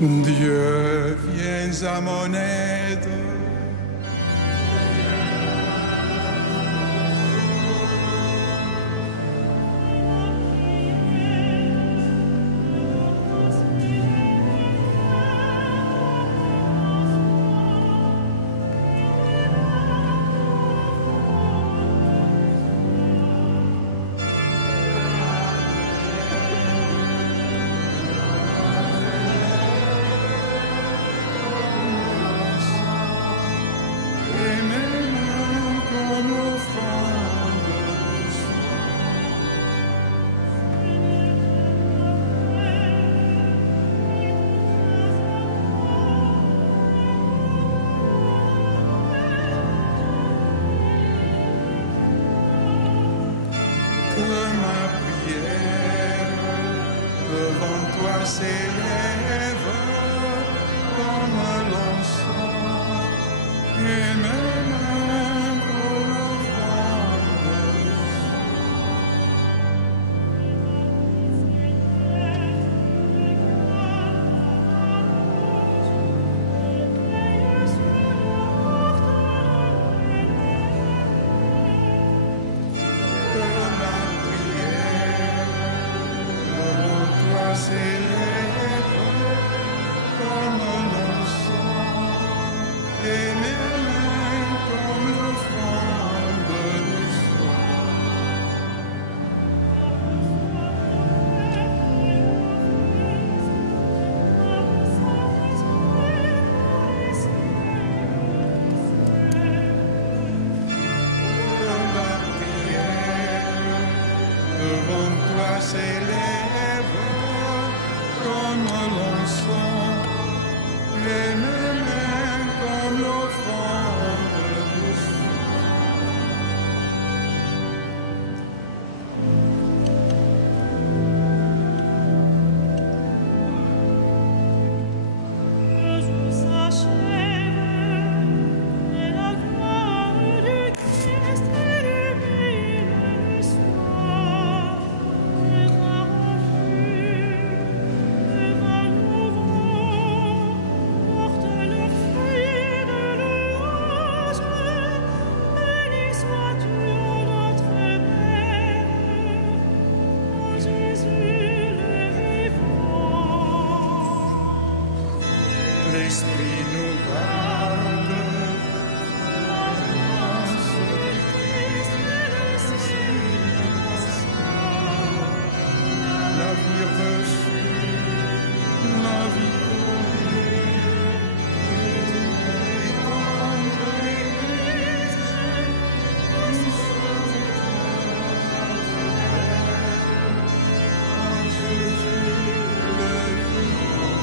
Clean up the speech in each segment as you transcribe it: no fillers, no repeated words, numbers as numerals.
Dieu, viens à mon aide. S'élève comme l'encens et mes mains comme l'offrande. Que ma prière devant toi s'élève comme l'encens et mes mains comme l'offrande de soie. Que ma prière devant toi s'élève comme l'encens et mes mains comme l'offrande de soie. Le jour s'achève et la gloire du Christ illumine le soir. Les bras rompus, les vins nouveaux portent le fruit de louange. Béni sois-tu, ô notre Père, ô Jésus le vivant. L'Esprit nous garde, la grâce du Christ est le silence. La vie reçue, la vie donnée, et tendre Église, nous sommes à travers à Jésus le vivant.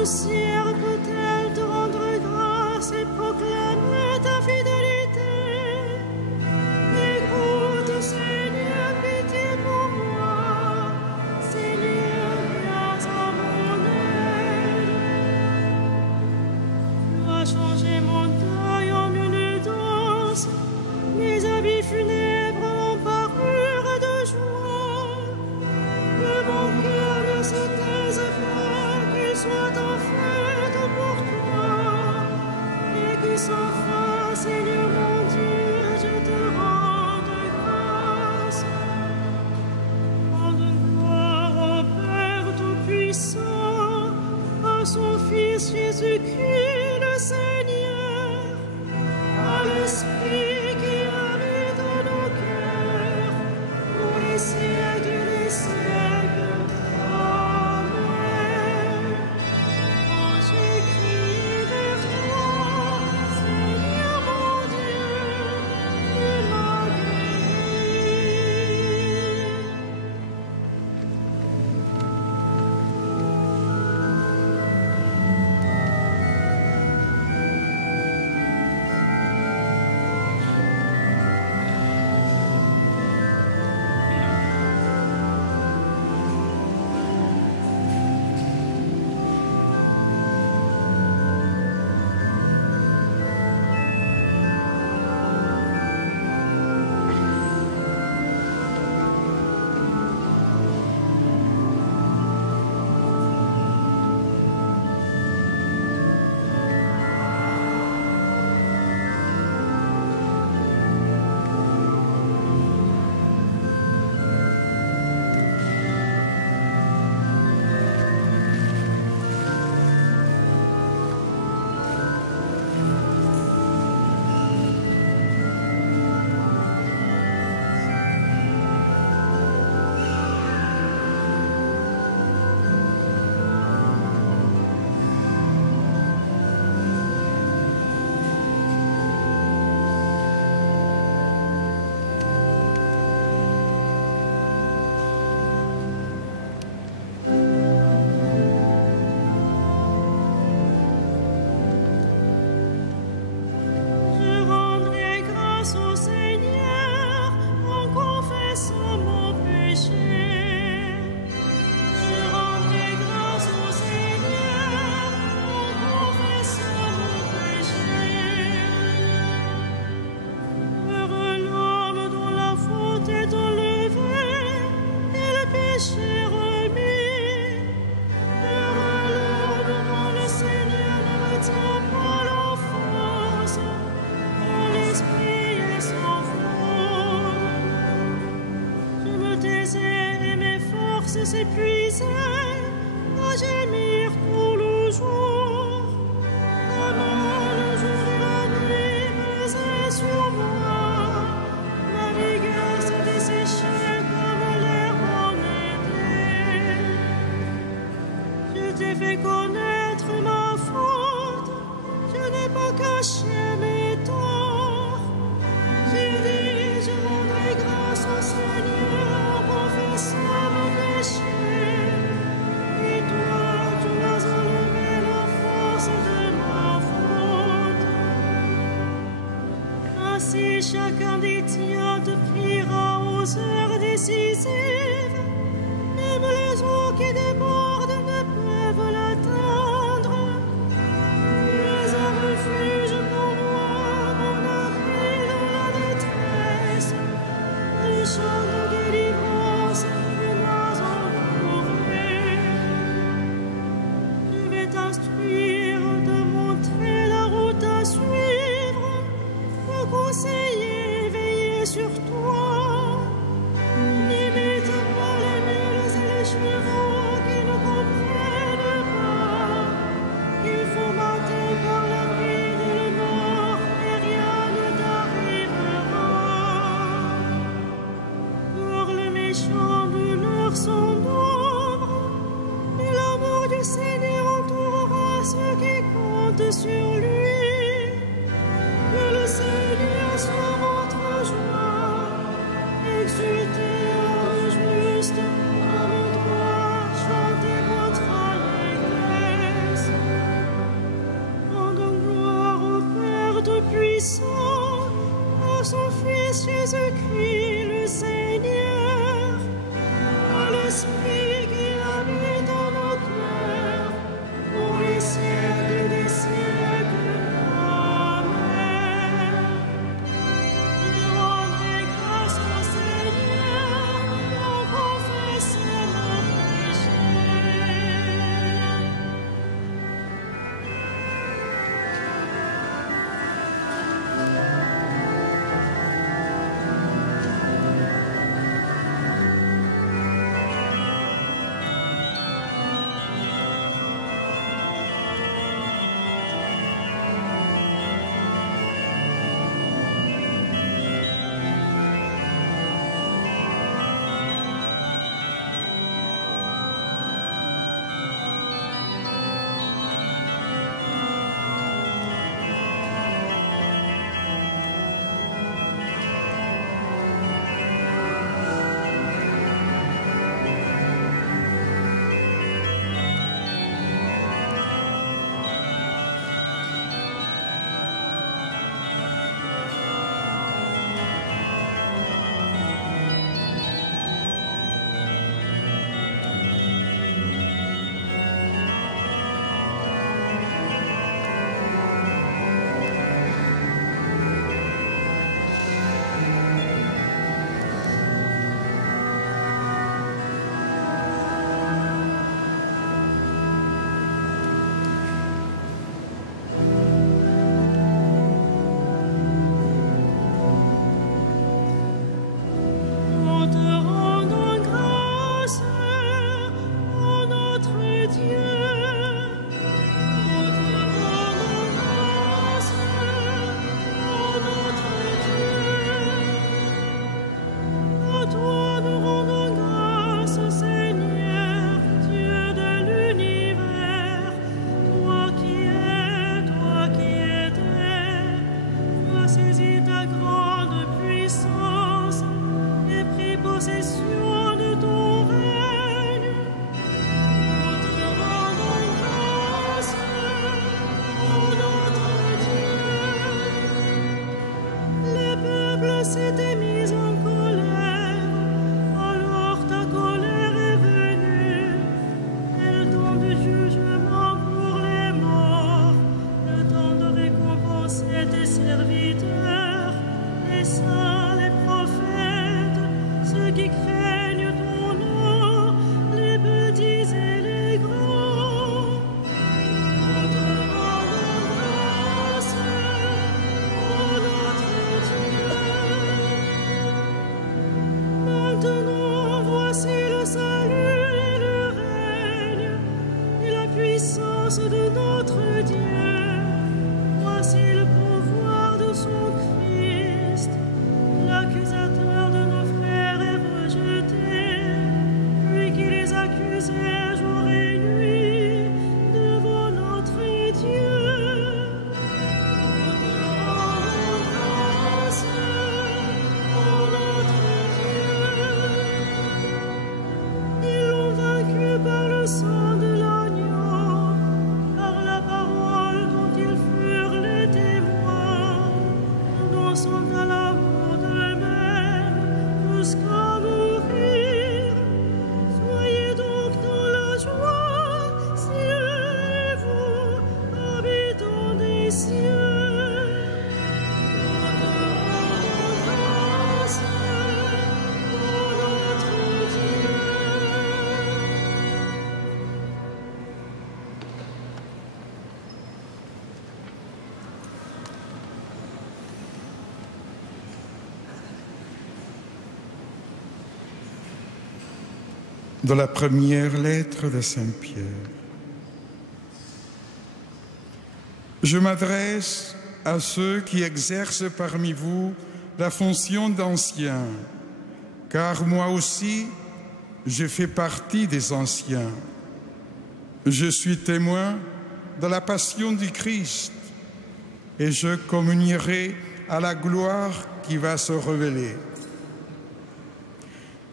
Notre ciel peut-elle te rendre grâce et proclamer ta fidélité? Écoute, Seigneur, pitié pour moi. Seigneur, viens à mon aide. Tu as changé mon deuil en une danse. Mes habits funèbres en parure de joie. Que mon cœur ne se taise pas, qu'il soit en fête pour toi. Et que sans fin, Seigneur mon Dieu, je te rende grâce. Rende gloire au Père Tout-Puissant, à son Fils Jésus-Christ le Seigneur, à l'Esprit qui habite dans nos cœurs, pour les siècles des siècles. Amen. Quand j'ai crié vers toi, Seigneur mon Dieu, tu m'as guéri. Je rendrai grâce au Seigneur en confessant mon péché. Je rendrai grâce au Seigneur en confessant mon péché. Heureux l'homme dont la faute est enlevée et le péché remis. Heureux l'homme dont le Seigneur ne retient pas l'offense, dont l'esprit est sans fraude. Je me taisais et mes forces s'épuisaient à gémir tout le jour. Comment le jour et la nuit pesaient sur moi. Ma vigueur se desséchait comme l'herbe en été. Je t'ai fait connaître ma faute, je n'ai pas caché mes torts. J'ai dit, je rendrai grâce au Seigneur en confessant mon péché. Et toi, tu as enlevé la force de ma faute. Ainsi, chacun des tiens te priera aux heures décisives. Même les eaux qui débordent ne peuvent l'atteindre. Tu es un refuge pour moi, mon abri dans la détresse. Le chant de délivrance, tu m'as entouré. Je vais t'instruire, te montrer la route à suivre, te conseiller, veiller sur toi. N'imite pas les mules et les chevaux qui ne comprennent pas. Il faut mater par la vie et le mort et rien ne t'arrivera. Pour le méchant douleur son ombre, mais l'amour du Seigneur entourera ceux qui comptent sur lui. Que le Seigneur soit votre joie. Exultez en juste, comme droit, chantez votre allégresse. serviteurs, les saints, les prophètes, ceux qui craignent ton nom, les petits et les grands. Nous te rendons grâce, ô notre Dieu. Maintenant, voici le salut et le règne et la puissance de notre Dieu. Voici le pouvoir de son Christ. L'accusateur de nos frères est rejeté, lui qui les accusait jour et nuit devant notre Dieu. Nous te rendons grâce, ô notre Dieu. Ils l'ont vaincu par le sang de l'agneau, par la parole dont ils furent les témoins. Nous sont à l'amour d'eux-mêmes jusqu'à mourir. Soyez donc dans la joie, cieux et vous, habitants des cieux. Nous te rendons grâce, ô notre Dieu. De la première lettre de Saint Pierre. Je m'adresse à ceux qui exercent parmi vous la fonction d'anciens, car moi aussi, je fais partie des anciens. Je suis témoin de la passion du Christ et je communierai à la gloire qui va se révéler.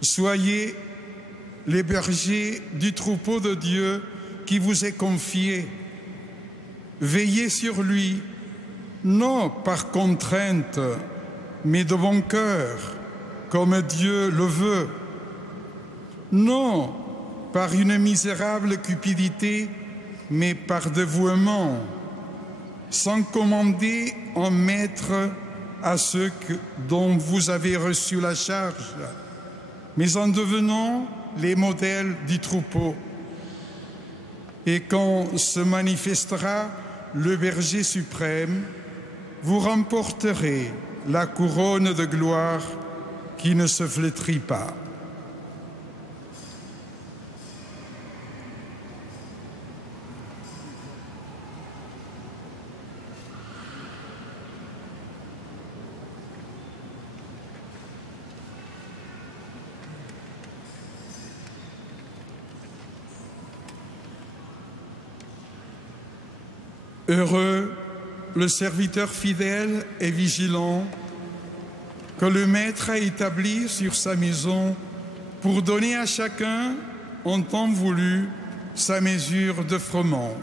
Soyez les bergers du troupeau de Dieu qui vous est confié. Veillez sur lui, non par contrainte, mais de bon cœur, comme Dieu le veut. Non par une misérable cupidité, mais par dévouement, sans commander en maître à ceux dont vous avez reçu la charge, mais en devenant les modèles du troupeau. Et quand se manifestera le berger suprême, vous remporterez la couronne de gloire qui ne se flétrit pas. Heureux le serviteur fidèle et vigilant que le Maître a établi sur sa maison pour donner à chacun, en temps voulu, sa mesure de froment.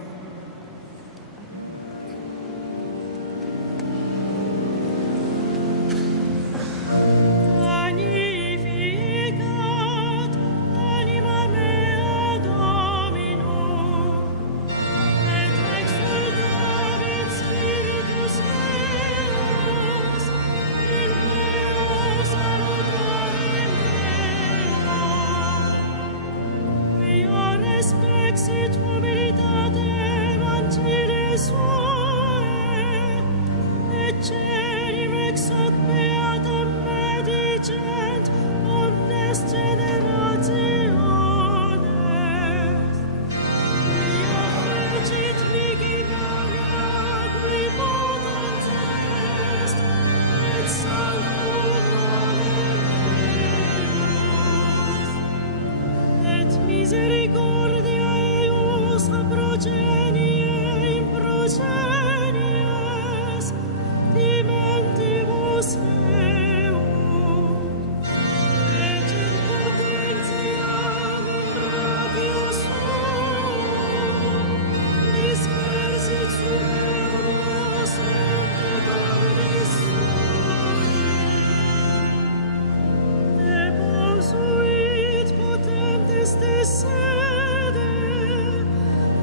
Sede,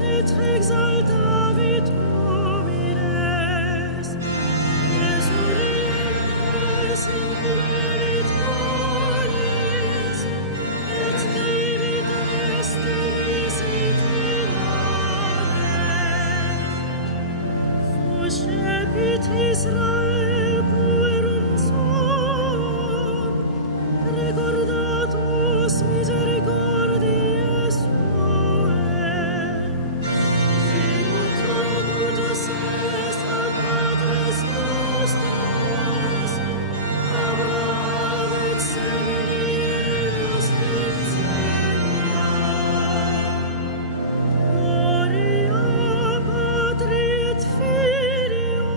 et exaltavit recepit Israel puerum suum, recordatus misericordiae suae, sicut locutus est ad patres nostros, Abraham et seminius in Celia. Gloria Patri et Filio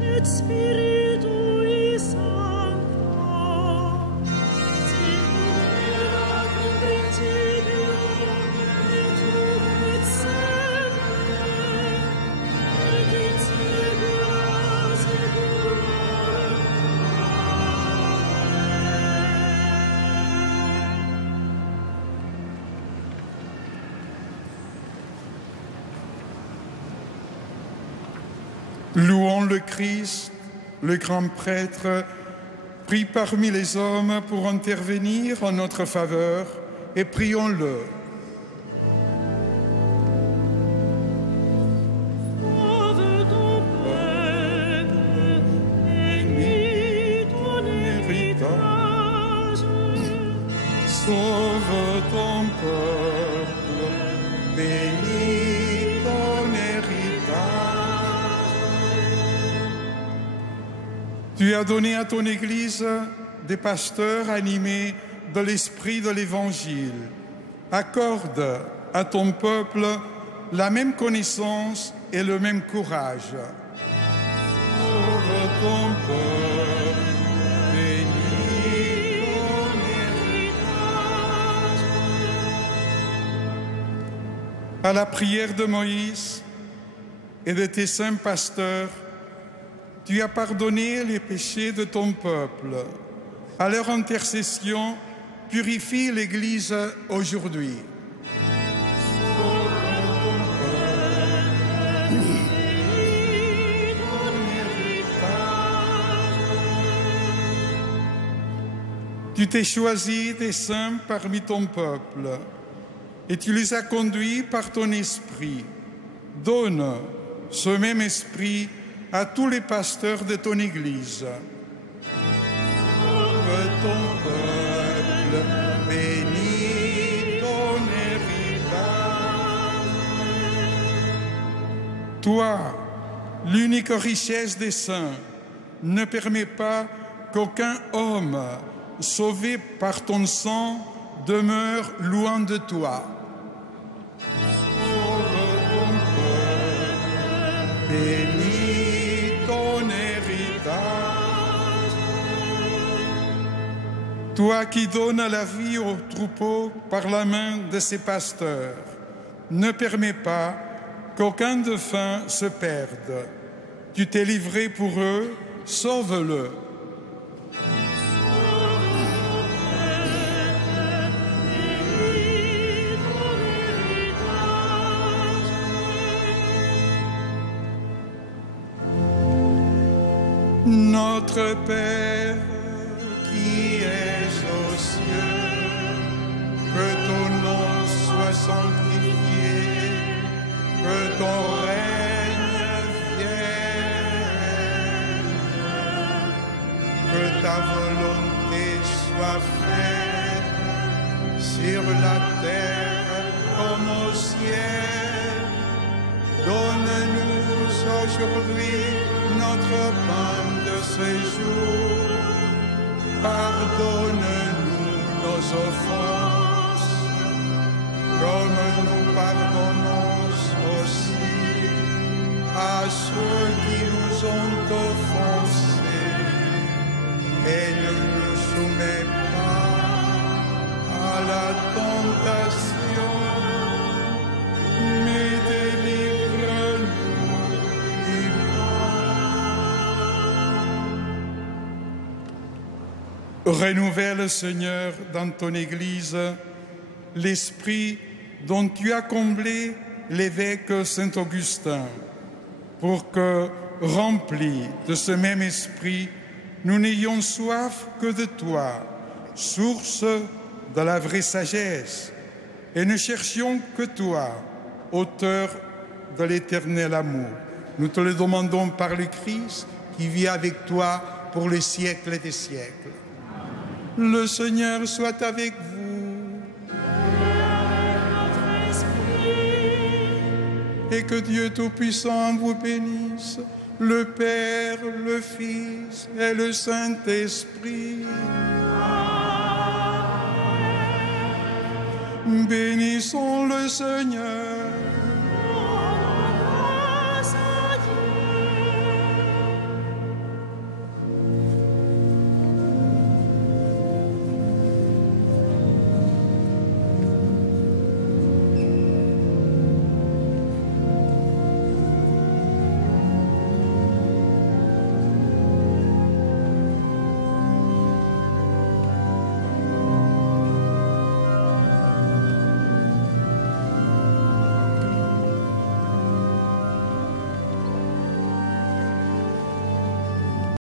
et Spiritui Sancto, sicut erat in principio et nunc et semper et in saecula saeculorum. Louons le Christ, le grand prêtre, pris parmi les hommes pour intervenir en notre faveur, et prions-le. Sauve ton peuple, bénis ton héritage. Sauve ton peuple, bénis ton héritage. Tu as donné à ton Église des pasteurs animés de l'esprit de l'Évangile. Accorde à ton peuple la même connaissance et le même courage. Sauve ton peuple, bénis ton héritage. À la prière de Moïse et de tes saints pasteurs, tu as pardonné les péchés de ton peuple. À leur intercession, purifie l'Église aujourd'hui. Tu t'es choisi des saints parmi ton peuple et tu les as conduits par ton esprit. Donne ce même esprit à tous les pasteurs de ton Église. Sauve ton peuple, bénis ton héritage. Toi, l'unique richesse des saints, ne permets pas qu'aucun homme sauvé par ton sang demeure loin de toi. Sauve ton peuple, bénis ton héritage. Toi qui donnes la vie aux troupeaux par la main de ses pasteurs, ne permets pas qu'aucun de faim se perde. Tu t'es livré pour eux, sauve-le. Notre Père qui es aux cieux, que ton nom soit sanctifié, que ton règne vienne, que ta volonté soit faite sur la terre comme au ciel. Donne-nous aujourd'hui notre pain de ce jour. Pardonne-nous nos offenses, comme nous pardonnons aussi à ceux qui nous ont offensés. Et ne nous soumets pas à la tentation, mais délivre-nous du mal. Renouvelle, Seigneur, dans ton Église, l'esprit dont tu as comblé l'évêque Saint-Augustin, pour que, remplis de ce même esprit, nous n'ayons soif que de toi, source de la vraie sagesse, et ne cherchions que toi, auteur de l'éternel amour. Nous te le demandons par le Christ qui vit avec toi pour les siècles des siècles. Le Seigneur soit avec vous. Et que Dieu Tout-Puissant vous bénisse, le Père, le Fils et le Saint-Esprit. Bénissons le Seigneur.